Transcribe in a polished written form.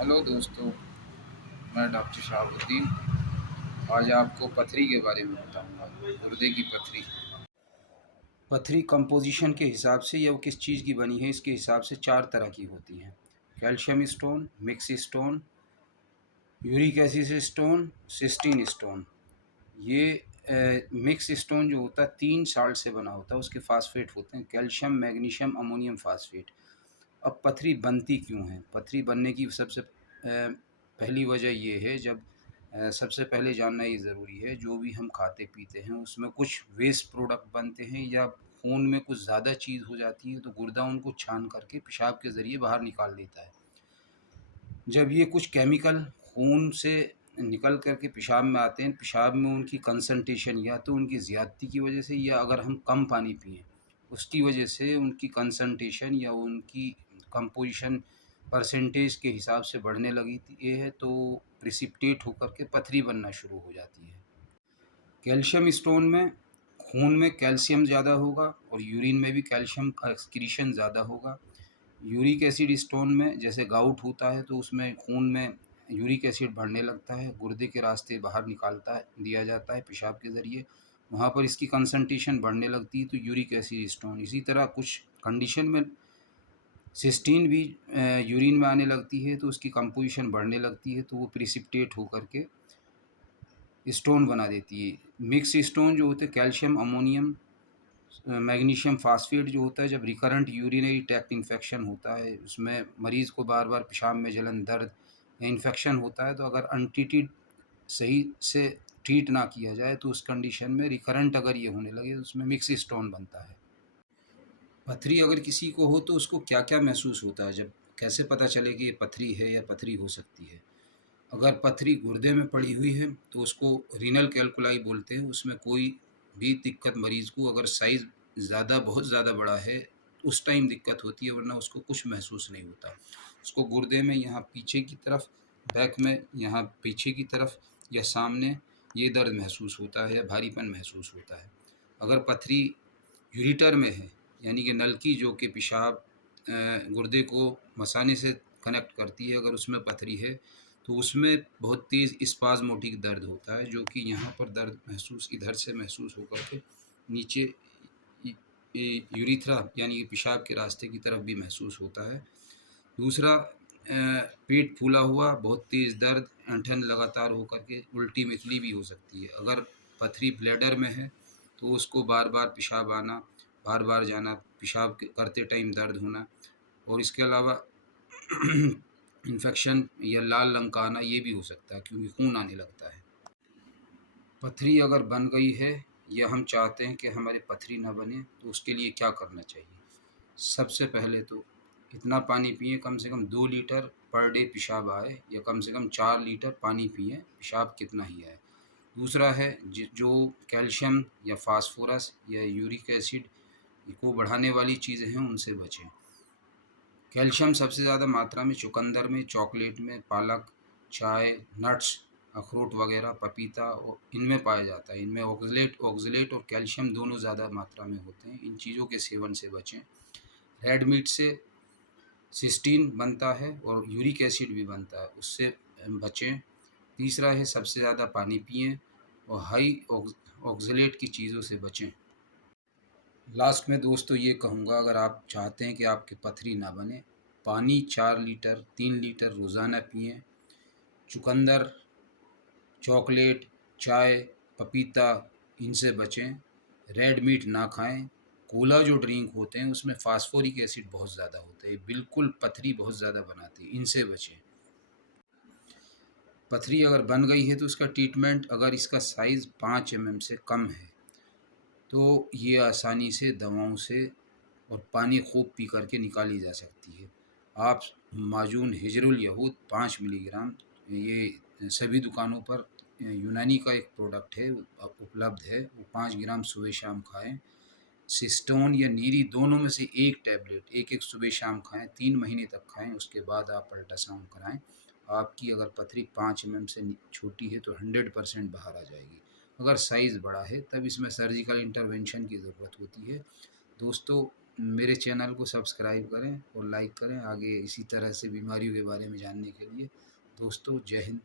Hello दोस्तों, मैं doctor Shahabuddin. आज आपको पथरी के बारे में बताऊंगा। गुर्दे की पथरी। पथरी कंपोजिशन के हिसाब से या वो किस चीज़ की बनी है इसके हिसाब से चार तरह की होती हैं। Calcium stone, mix stone, uric acid stone, cysteine stone. ये मिक्स स्टोन जो होता है 3 साल्ट से बना होता है, उसके फास्फेट होते हैं कैल्शियम, मैग्नीशियम, अमोनियम फास्फेट। अब पथरी बनती क्यों है? पथरी बनने की सबसे पहली वजह ये है, जब सबसे पहले जानना ये ज़रूरी है, जो भी हम खाते पीते हैं उसमें कुछ वेस्ट प्रोडक्ट बनते हैं या खून में कुछ ज़्यादा चीज़ हो जाती है तो गुर्दा उनको छान करके पेशाब के ज़रिए बाहर निकाल देता है। जब ये कुछ केमिकल खून से निकल कर के पेशाब में आते हैं, पेशाब में उनकी कंसंट्रेशन या तो उनकी ज़्यादती की वजह से या अगर हम कम पानी पिएँ, उसकी वजह से उनकी कंसंट्रेशन या उनकी कंपोज़िशन परसेंटेज के हिसाब से बढ़ने लगती है, तो प्रेसिपिटेट होकर के पथरी बनना शुरू हो जाती है। कैल्शियम स्टोन में खून में कैल्शियम ज़्यादा होगा और यूरिन में भी कैल्शियम का एक्सक्रीशन ज़्यादा होगा। यूरिक एसिड स्टोन में जैसे गाउट होता है तो उसमें खून में यूरिक एसिड बढ़ने लगता है, गुर्दे के रास्ते बाहर निकालता है दिया जाता है पेशाब के ज़रिए, वहाँ पर इसकी कंसंट्रेशन बढ़ने लगती है तो यूरिक एसिड स्टोन। इसी तरह कुछ कंडीशन में सिस्टीन भी यूरिन में आने लगती है तो उसकी कंपोजिशन बढ़ने लगती है तो वो प्रेसिपिटेट होकर के स्टोन बना देती है। मिक्स स्टोन जो होते हैं कैल्शियम, अमोनियम, मैग्नीशियम फास्फेट जो होता है, जब रिकरेंट यूरिनरी ट्रैक्ट इन्फेक्शन होता है, उसमें मरीज़ को बार बार पेशाब में जलन, दर्द या इन्फेक्शन होता है, तो अगर अनट्रीटेड सही से ट्रीट ना किया जाए तो उस कंडीशन में रिकरेंट अगर ये होने लगे तो उसमें मिक्स स्टोन बनता है। पथरी अगर किसी को हो तो उसको क्या क्या महसूस होता है, जब कैसे पता चले कि ये पथरी है या पथरी हो सकती है? अगर पथरी गुर्दे में पड़ी हुई है तो उसको रीनल कैल्कुलाई बोलते हैं। उसमें कोई भी दिक्कत मरीज़ को अगर साइज़ बहुत ज़्यादा बड़ा है, उस टाइम दिक्कत होती है, वरना उसको कुछ महसूस नहीं होता। उसको गुर्दे में यहाँ पीछे की तरफ, बैक में यहाँ पीछे की तरफ या सामने ये दर्द महसूस होता है या भारीपन महसूस होता है। अगर पथरी यूरेटर में है, यानी कि नलकी जो कि पेशाब गुर्दे को मसाने से कनेक्ट करती है, अगर उसमें पथरी है तो उसमें बहुत तेज़ स्पाज़्मोटिक दर्द होता है, जो कि यहाँ पर दर्द महसूस इधर से महसूस होकर के नीचे यूरिथ्रा यानी कि पेशाब के रास्ते की तरफ भी महसूस होता है। दूसरा, पेट फूला हुआ, बहुत तेज़ दर्द, ऐंठन लगातार होकर के उल्टी मितली भी हो सकती है। अगर पथरी ब्लैडर में है तो उसको बार बार पेशाब आना, बार बार जाना, पेशाब करते टाइम दर्द होना, और इसके अलावा इन्फेक्शन या लाल रंग का आना ये भी हो सकता है क्योंकि खून आने लगता है। पथरी अगर बन गई है या हम चाहते हैं कि हमारी पथरी ना बने तो उसके लिए क्या करना चाहिए? सबसे पहले तो इतना पानी पिएँ, कम से कम 2 लीटर पर डे पेशाब आए या कम से कम 4 लीटर पानी पिएँ, पेशाब कितना ही आए। दूसरा है जो कैल्शियम या फास्फोरस या यूरिक एसिड को बढ़ाने वाली चीज़ें हैं उनसे बचें। कैल्शियम सबसे ज़्यादा मात्रा में चुकंदर में, चॉकलेट में, पालक, चाय, नट्स, अखरोट वगैरह, पपीता और इनमें पाया जाता है। इनमें ऑक्ज़लेट और कैल्शियम दोनों ज़्यादा मात्रा में होते हैं। इन चीज़ों के सेवन से बचें। रेड मीट से सिस्टीन बनता है और यूरिक एसिड भी बनता है, उससे बचें। तीसरा है सबसे ज़्यादा पानी पिएँ और हाई ऑक्ज़लेट की चीज़ों से बचें। लास्ट में दोस्तों ये कहूँगा, अगर आप चाहते हैं कि आपकी पथरी ना बने, पानी 4 लीटर 3 लीटर रोज़ाना पिएँ। चुकंदर, चॉकलेट, चाय, पपीता इनसे बचें। रेड मीट ना खाएँ। कोला जो ड्रिंक होते हैं उसमें फ़ॉस्फोरिक एसिड बहुत ज़्यादा होता है, बिल्कुल पथरी बहुत ज़्यादा बनाती है, इनसे बचें। पथरी अगर बन गई है तो उसका ट्रीटमेंट, अगर इसका साइज़ 5 एमएम से कम है तो ये आसानी से दवाओं से और पानी खूब पी कर के निकाली जा सकती है। आप माजून हिजरुल यहूद 5 मिलीग्राम, ये सभी दुकानों पर यूनानी का एक प्रोडक्ट है, उपलब्ध है, वो 5 ग्राम सुबह शाम खाएँ। सिस्टोन या नीरी दोनों में से एक टैबलेट एक-एक सुबह शाम खाएँ, 3 महीने तक खाएँ, उसके बाद आप अल्ट्रासाउंड कराएँ। आपकी अगर पथरी 5 एमएम से छोटी है तो 100% बाहर आ जाएगी। अगर साइज़ बड़ा है तब इसमें सर्जिकल इंटरवेंशन की ज़रूरत होती है। दोस्तों, मेरे चैनल को सब्सक्राइब करें और लाइक करें आगे इसी तरह से बीमारियों के बारे में जानने के लिए। दोस्तों जय हिंद।